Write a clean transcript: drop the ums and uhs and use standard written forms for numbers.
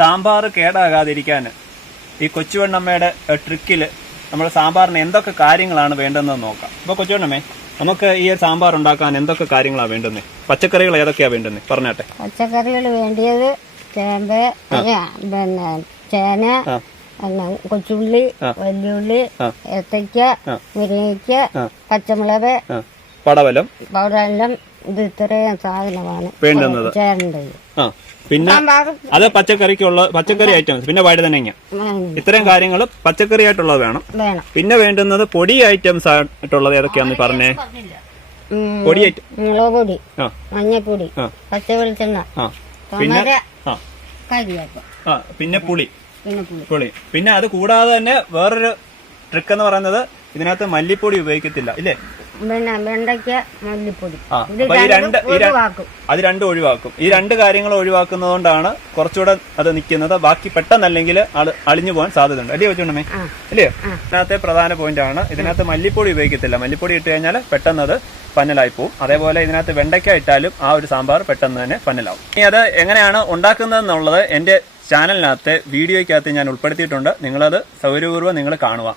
സാമ്പാർ കേടാകാതിരിക്കാൻ ഈ കൊച്ചുവെണ്ണമ്മയുടെ ട്രിക്കിൽ നമ്മൾ സാമ്പാറിന് എന്തൊക്കെ കാര്യങ്ങളാണ് വേണ്ടതെന്ന് നോക്കാം. അപ്പോൾ കൊച്ചുവെണ്ണമ്മേ, നമുക്ക് ഈ സാമ്പാർ ഉണ്ടാക്കാൻ എന്തൊക്കെ കാര്യങ്ങളാണ് വേണ്ടുന്നത്? പച്ചക്കറികൾ ഏതൊക്കെയാണ് വേണ്ടുന്നത് പറഞ്ഞാട്ടെ. പച്ചക്കറികൾ വേണ്ടിയത് ചേമ്പ്, പിന്നെ ചേന, കൊച്ചുള്ളി, വലിയുള്ളി, ഏത്തയ്ക്ക, മുരിങ്ങയ്ക്ക, പച്ചമുളക്, പടവലം, ഇത് ഇത്രയും സാധനമാണ് വേണ്ടുന്നത് ചേരേണ്ടത്. പിന്നെ അത് പച്ചക്കറി ഐറ്റംസ്, പിന്നെ വഴുതനങ്ങ, ഇത്രയും കാര്യങ്ങൾ പച്ചക്കറി ആയിട്ടുള്ളത് വേണം. പിന്നെ വേണ്ടുന്നത് പൊടി ഐറ്റംസ് ആയിട്ടുള്ളത് ഏതൊക്കെയാന്ന് പറഞ്ഞേ. പൊടി ഐറ്റം മുളക് പൊടി, മഞ്ഞപ്പൊടി, പച്ച വെളിച്ചെണ്ണ, പിന്നെ പിന്നെ പുളി. പിന്നെ അത് കൂടാതെ തന്നെ വേറൊരു ട്രിക്ക് എന്ന് പറയുന്നത് ഇതിനകത്ത് മല്ലിപ്പൊടി ഉപയോഗിക്കത്തില്ല ഇല്ലേ? വെണ്ടയ്ക്ക, മല്ലിപ്പൊടി, അത് രണ്ടും ഒഴിവാക്കും. ഈ രണ്ട് കാര്യങ്ങൾ ഒഴിവാക്കുന്നതുകൊണ്ടാണ് കുറച്ചുകൂടെ അത് നിൽക്കുന്നത്. ബാക്കി പെട്ടെന്നല്ലെങ്കിൽ അളിഞ്ഞു പോകാൻ സാധ്യതയുണ്ട് അല്ലയോ വെച്ചോണ്ടമ്മേ? അല്ലയോ? ഇതിനകത്തെ പ്രധാന പോയിന്റ് ആണ്, ഇതിനകത്ത് മല്ലിപ്പൊടി ഉപയോഗിക്കത്തില്ല. മല്ലിപ്പൊടി ഇട്ട് കഴിഞ്ഞാൽ പെട്ടെന്ന് അത് പന്നലായി പോവും. അതേപോലെ ഇതിനകത്ത് വെണ്ടയ്ക്ക ഇട്ടാലും ആ ഒരു സാമ്പാർ പെട്ടെന്ന് തന്നെ പന്നലാവും. ഇനി അത് എങ്ങനെയാണ് ഉണ്ടാക്കുന്നതെന്നുള്ളത് എന്റെ ചാനലിനകത്ത് വീഡിയോയ്ക്കകത്ത് ഞാൻ ഉൾപ്പെടുത്തിയിട്ടുണ്ട്. നിങ്ങളത് സൗകര്യപൂർവ്വം നിങ്ങൾ കാണുക.